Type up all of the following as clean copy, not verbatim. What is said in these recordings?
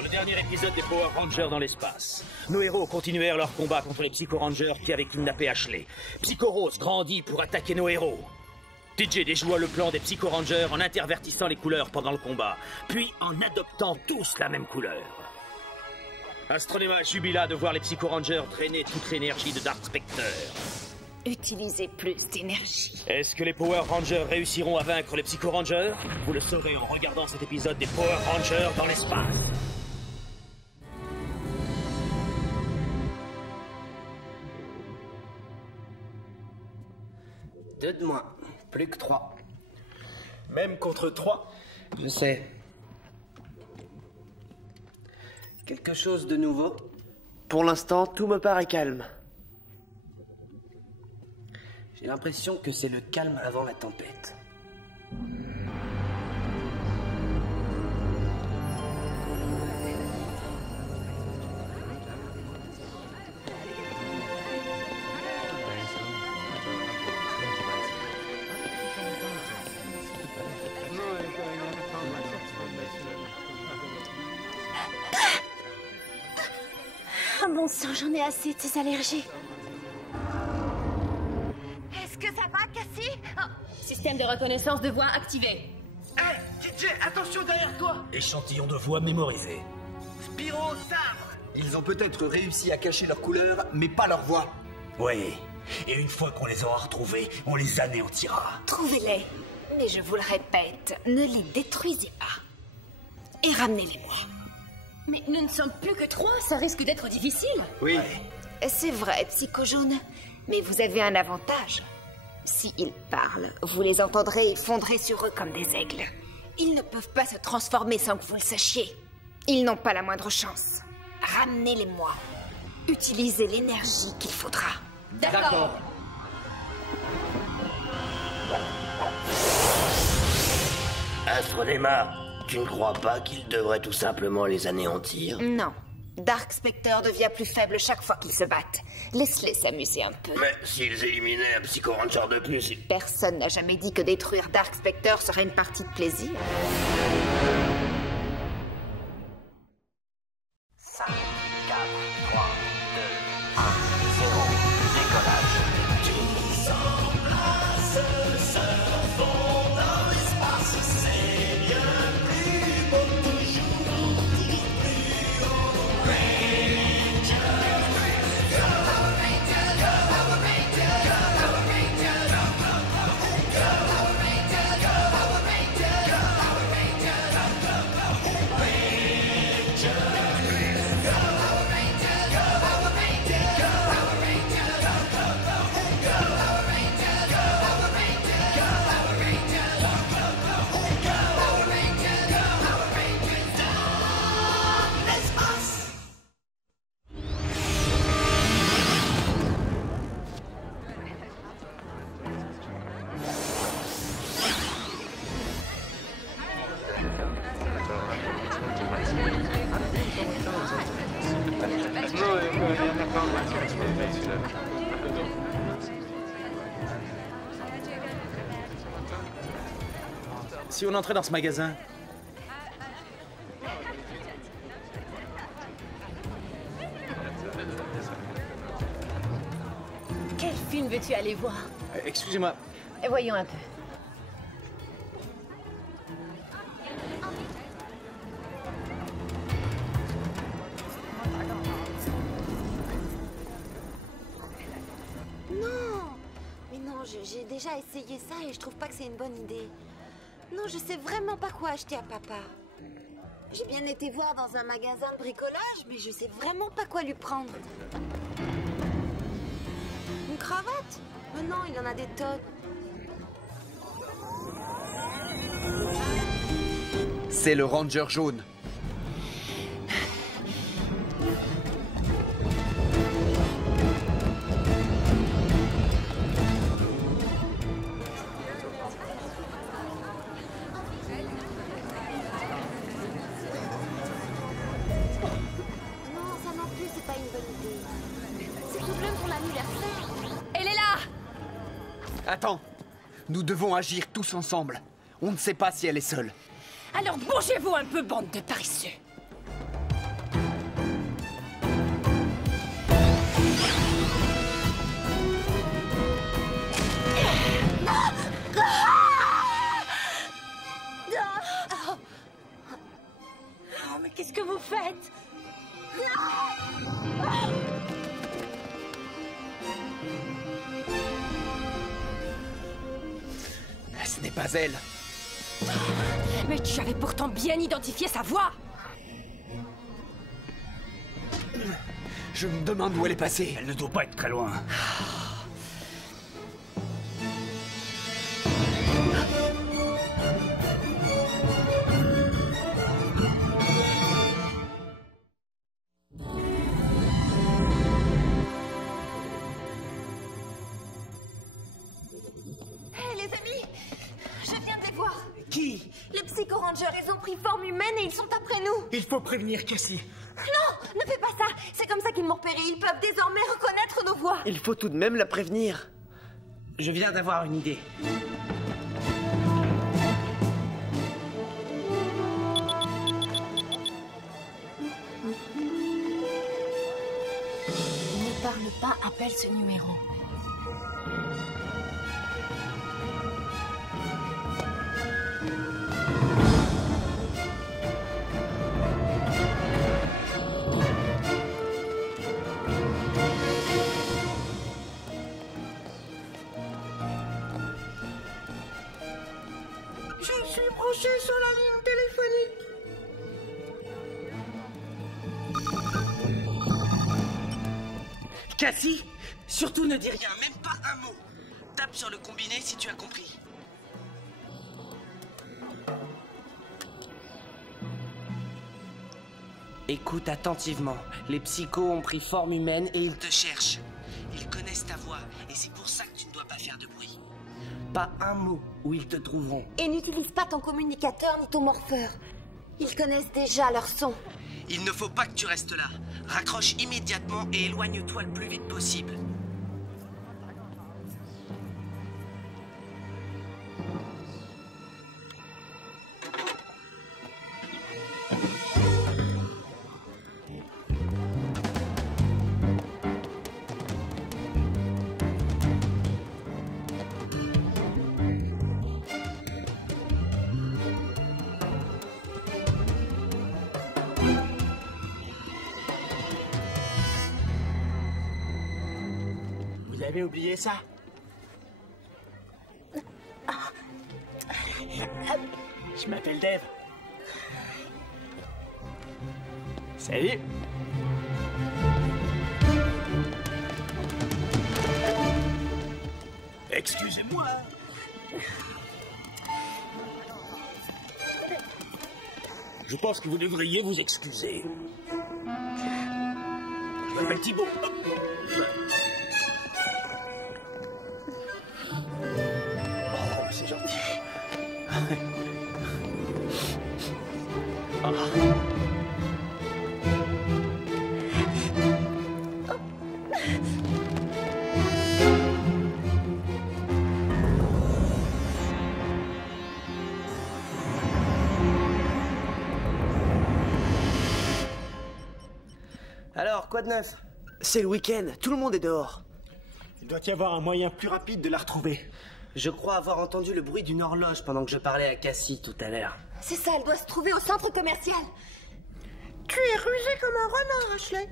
Dans le dernier épisode des Power Rangers dans l'espace, nos héros continuèrent leur combat contre les Psycho Rangers qui avaient kidnappé Ashley. Psycho Rose grandit pour attaquer nos héros. DJ déjoua le plan des Psycho Rangers en intervertissant les couleurs pendant le combat, puis en adoptant tous la même couleur. Astronema jubila de voir les Psycho Rangers drainer toute l'énergie de Dark Spectre. Utilisez plus d'énergie. Est-ce que les Power Rangers réussiront à vaincre les Psycho Rangers? Vous le saurez en regardant cet épisode des Power Rangers dans l'espace. Deux de moins, plus que 3. Même contre 3? Je sais. Quelque chose de nouveau? Pour l'instant, tout me paraît calme. J'ai l'impression que c'est le calme avant la tempête. Oh mon sang, j'en ai assez de ces allergies. Est-ce que ça va, Cassie? Oh. Système de reconnaissance de voix activé. Hey, DJ, attention derrière toi! Échantillon de voix mémorisé. Spyro, Sabre! Ils ont peut-être réussi à cacher leur couleur, mais pas leur voix. Oui, et une fois qu'on les aura retrouvés, on les anéantira. Trouvez-les. Mais je vous le répète, ne les détruisez pas. Et ramenez-les-moi. Mais nous ne sommes plus que 3, ça risque d'être difficile. Oui. C'est vrai, Psycho Jaune, mais vous avez un avantage. S'ils parlent, vous les entendrez et fondrez sur eux comme des aigles. Ils ne peuvent pas se transformer sans que vous le sachiez. Ils n'ont pas la moindre chance. Ramenez-les-moi. Utilisez l'énergie qu'il faudra. D'accord. Astronema, tu ne crois pas qu'il devrait tout simplement les anéantir? Non. Dark Spectre devient plus faible chaque fois qu'ils se battent. Laisse-les s'amuser un peu. Mais s'ils éliminaient un Psycho Ranger de plus... Personne n'a jamais dit que détruire Dark Spectre serait une partie de plaisir. 5, 4, 3, 2, 1, 0, décollage. Si on entrait dans ce magasin... Quel film veux-tu aller voir? Excusez-moi. Voyons un peu. Non! Mais non, j'ai déjà essayé ça et je trouve pas que c'est une bonne idée. Non, je sais vraiment pas quoi acheter à papa. J'ai bien été voir dans un magasin de bricolage, mais je sais vraiment pas quoi lui prendre. Une cravate? Mais non, il en a des tonnes. C'est le Ranger jaune. Attends, nous devons agir tous ensemble. On ne sait pas si elle est seule. Alors bougez-vous un peu, bande de paresseux. mais qu'est-ce que vous faites? Ce n'est pas elle. Mais tu avais pourtant bien identifié sa voix. Je me demande où elle est passée. Elle ne doit pas être très loin. Hé, les amis! Je viens de les voir! Qui? Les Psycho-Rangers, ils ont pris forme humaine et ils sont après nous! Il faut prévenir Cassie. Non! Ne fais pas ça! C'est comme ça qu'ils m'ont repéré. Ils peuvent désormais reconnaître nos voix! Il faut tout de même la prévenir. Je viens d'avoir une idée. Ne parle pas, appelle ce numéro. Je suis branché sur la ligne téléphonique. Cassie, surtout ne dis rien, même pas un mot. Tape sur le combiné si tu as compris. Écoute attentivement. Les psychos ont pris forme humaine et ils te cherchent. Ils connaissent ta voix et c'est pour ça que tu ne dois pas faire de bruit. Pas un mot où ils te trouveront. Et n'utilise pas ton communicateur ni ton morpheur. Ils connaissent déjà leur son. Il ne faut pas que tu restes là. Raccroche immédiatement et éloigne-toi le plus vite possible. Vous avez oublié ça? Je m'appelle Dave. Salut. Excusez-moi. Je pense que vous devriez vous excuser. Je m'appelle Thibaut. Oh, c'est gentil. Ah. Alors, quoi de neuf? C'est le week-end, tout le monde est dehors. Il doit y avoir un moyen plus rapide de la retrouver. Je crois avoir entendu le bruit d'une horloge pendant que je parlais à Cassie tout à l'heure. C'est ça, elle doit se trouver au centre commercial. Tu es rusé comme un renard, Ashley.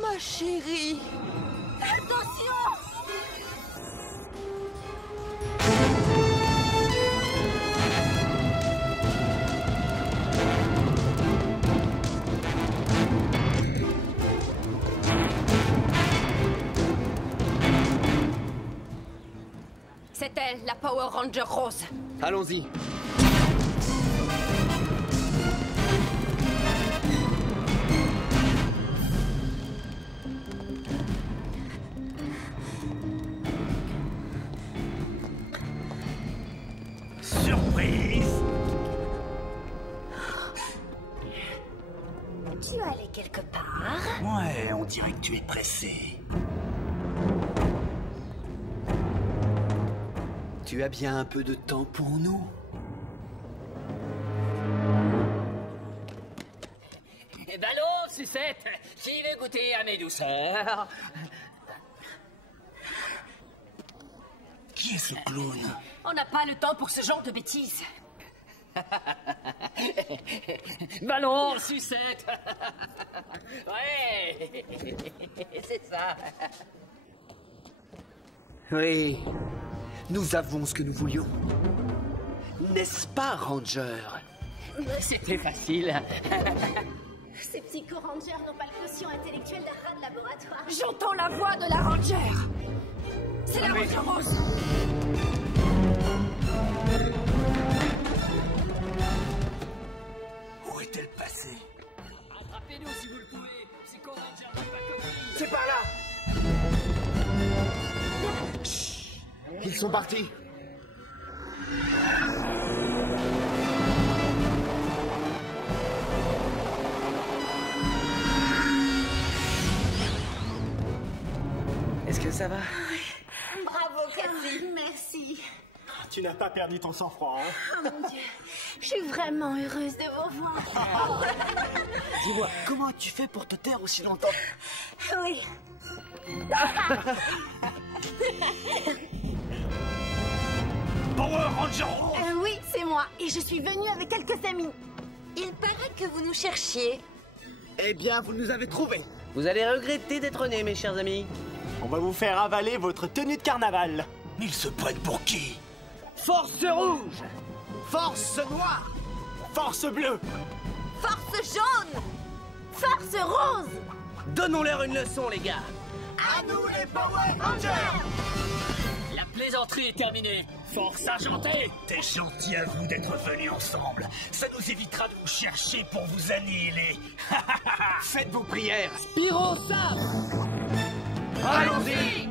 Ma chérie. Attention! C'est elle, la Power Ranger rose. Allons-y. dirait que tu es pressé. Tu as bien un peu de temps pour nous? Ballon, sucette, qui veut goûter à mes douceurs? Qui est ce clown? On n'a pas le temps pour ce genre de bêtises. Ballon, sucette. Ouais, c'est ça. Oui, nous avons ce que nous voulions. N'est-ce pas, Ranger? C'était facile. Ces psycho-rangers n'ont pas le quotient intellectuel d'un rat de laboratoire. J'entends la voix de la ranger. C'est la ranger rose. Où est-elle passée? Attrapez-nous si vous le pouvez. Psycho-ranger n'a pas connu. C'est par là! Chut! Ils sont partis! Est-ce que ça va? Bravo, Cathy. Merci. Tu n'as pas perdu ton sang-froid, hein? Oh mon Dieu. Je suis vraiment heureuse de vous voir. Dis-moi, comment tu fais pour te taire aussi longtemps? Oui. Power Ranger! Oui, c'est moi. Et je suis venue avec quelques amis. Il paraît que vous nous cherchiez. Eh bien, vous nous avez trouvés. Vous allez regretter d'être nés, mes chers amis. On va vous faire avaler votre tenue de carnaval. Mais ils se prennent pour qui? Force rouge! Force noire! Force bleue! Force jaune! Force rose. Donnons-leur une leçon, les gars. À nous les Power Rangers! La plaisanterie est terminée. Force argentée! C'est gentil à vous d'être venus ensemble. Ça nous évitera de vous chercher pour vous annihiler. Faites vos prières. Pyro sabre! Allons-y!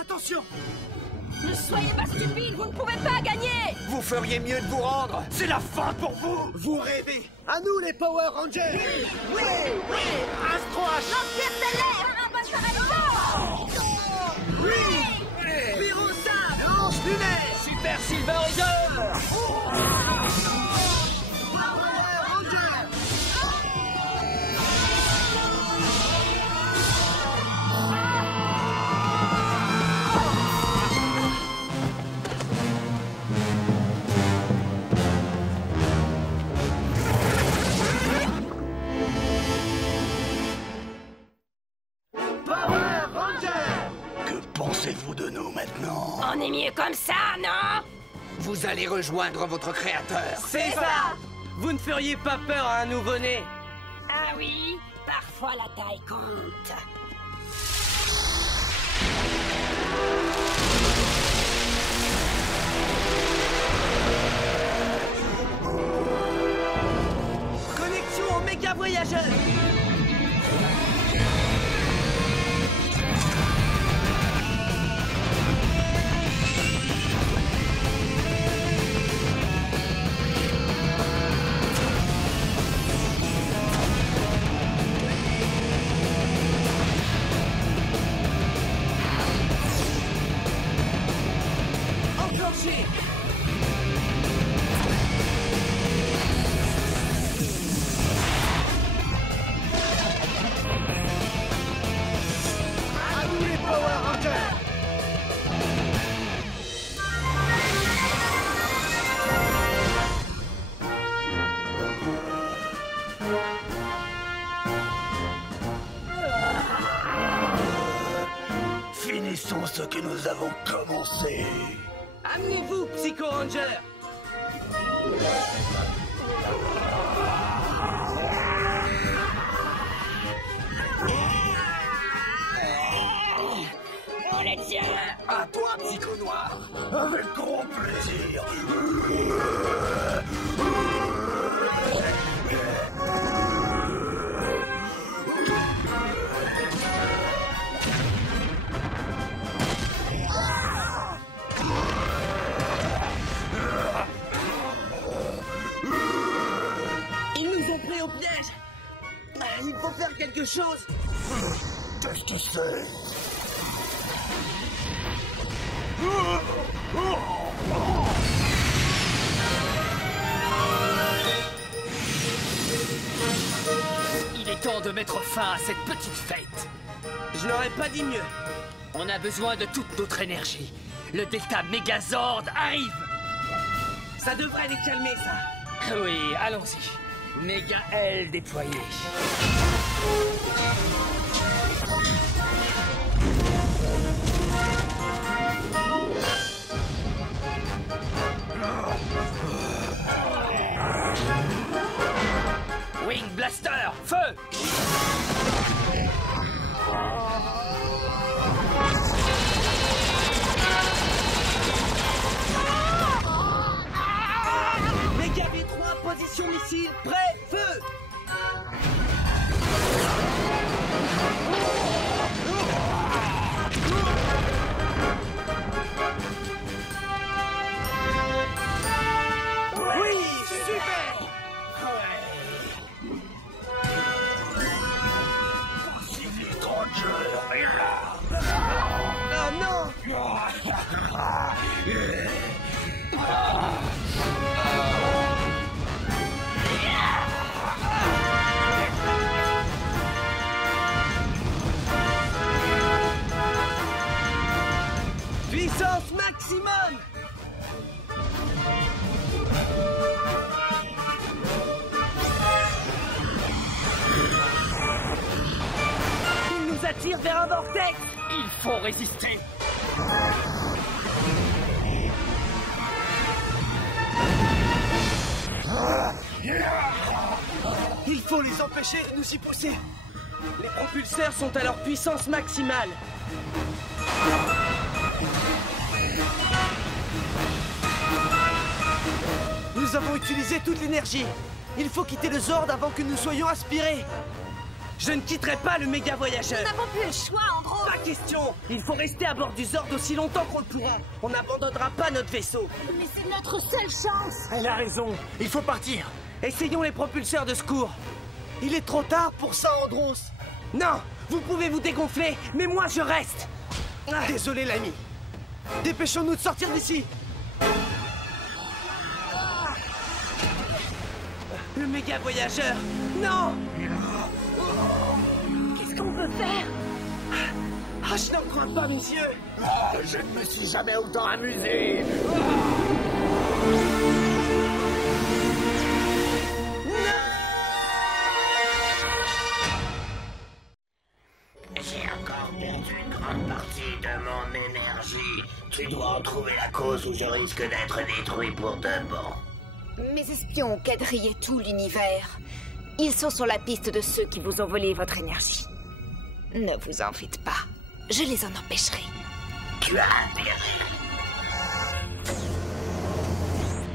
Attention! Ne soyez pas stupides, vous ne pouvez pas gagner. Vous feriez mieux de vous rendre. C'est la fin pour vous. Vous rêvez. À nous les Power Rangers. Oui, oui, oui. Astro H. L'Empire stellaire, un passage Oui. Pyro Sabre. Lance lunaire. Super Silverizer! Power Rangers. Que pensez-vous de nous maintenant? On est mieux comme ça, non? Vous allez rejoindre votre créateur. C'est ça! Vous ne feriez pas peur à un nouveau-né? Ah oui, parfois la taille compte. Connexion au méga voyageur! Enclenché! À nous les Power Rangers. Finissons ce que nous avons commencé. Amenez-vous, Psycho Ranger! À toi, Psycho Noir. Avec grand plaisir. Ils nous ont pris au piège. Il faut faire quelque chose. Qu'est-ce que c'est? Il est temps de mettre fin à cette petite fête. Je n'aurais pas dit mieux. On a besoin de toute notre énergie. Le Delta Megazord arrive. Ça devrait les calmer, ça. Oui, allons-y. Méga L déployé. Wing Blaster, feu! Méga V3, position missile, prêt, feu! Oui, super. Pacific Ranger est là. Oh non! Puissance maximum! Il nous attire vers un vortex! Il faut résister. Il faut les empêcher de nous y pousser. Les propulseurs sont à leur puissance maximale. Nous avons utilisé toute l'énergie. Il faut quitter le Zord avant que nous soyons aspirés. Je ne quitterai pas le méga voyageur. Nous n'avons plus le choix, Andro. Pas question. Il faut rester à bord du Zord aussi longtemps qu'on le pourra. On n'abandonnera pas notre vaisseau. Mais c'est notre seule chance. Elle a raison. Il faut partir. Essayons les propulseurs de secours. Il est trop tard pour ça, Andros. Non, vous pouvez vous dégonfler, mais moi je reste. Désolé, l'ami. Dépêchons-nous de sortir d'ici. Le méga voyageur. Non. Qu'est-ce qu'on peut faire? Ah, je n'en crois pas, monsieur. Je ne me suis jamais autant amusé. J'ai encore perdu une grande partie de mon énergie. Tu dois en trouver la cause ou je risque d'être détruit pour de bon. Mes espions ont quadrillé tout l'univers. Ils sont sur la piste de ceux qui vous ont volé votre énergie. Ne vous en faites pas. Je les en empêcherai. Tu as intérêt.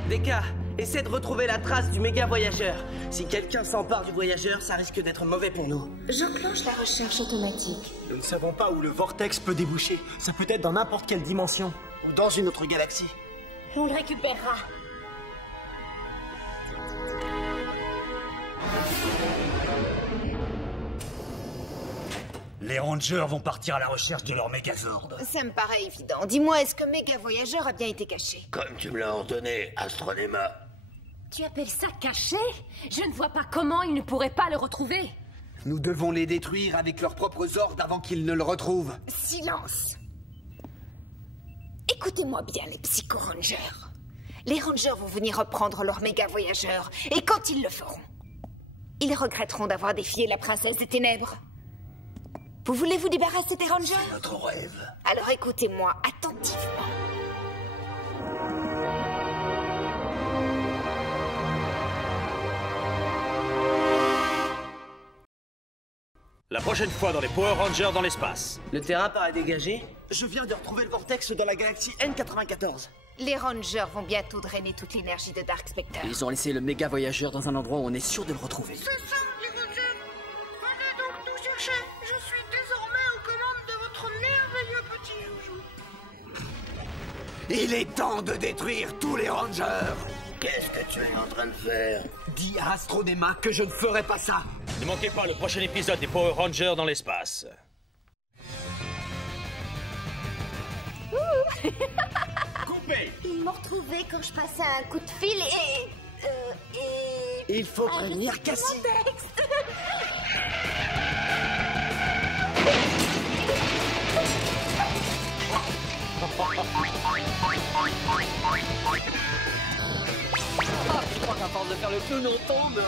Deka, essaie de retrouver la trace du méga voyageur. Si quelqu'un s'empare du voyageur, ça risque d'être mauvais pour nous. J'enclenche la recherche automatique. Nous ne savons pas où le vortex peut déboucher. Ça peut être dans n'importe quelle dimension. Ou dans une autre galaxie. On le récupérera. Les Rangers vont partir à la recherche de leur Megazord. Ça me paraît évident. Dis-moi, est-ce que Méga Voyageur a bien été caché? Comme tu me l'as ordonné, Astronema. Tu appelles ça caché? Je ne vois pas comment ils ne pourraient pas le retrouver. Nous devons les détruire avec leurs propres Zords avant qu'ils ne le retrouvent. Silence. Écoutez-moi bien, les Psycho Rangers. Les Rangers vont venir reprendre leur Méga Voyageur. Et quand ils le feront, ils regretteront d'avoir défié la princesse des ténèbres. Vous voulez vous débarrasser des Rangers? C'est notre rêve. Alors écoutez-moi attentivement. La prochaine fois dans les Power Rangers dans l'espace. Le terrain paraît dégagé. Je viens de retrouver le vortex dans la galaxie N94. Les Rangers vont bientôt drainer toute l'énergie de Dark Spectre. Ils ont laissé le méga voyageur dans un endroit où on est sûr de le retrouver. C'est ça, les Rangers. Venez donc nous chercher. Je suis désormais aux commandes de votre merveilleux petit joujou. Il est temps de détruire tous les Rangers. Qu'est-ce que tu es en train de faire? Dis à Astronema que je ne ferai pas ça. Ne manquez pas le prochain épisode des Power Rangers dans l'espace. Coupé. Ils m'ont retrouvé quand je passais un coup de fil et... Il faut prévenir Cassie. Je crois qu'à force de faire le clown, on tombe.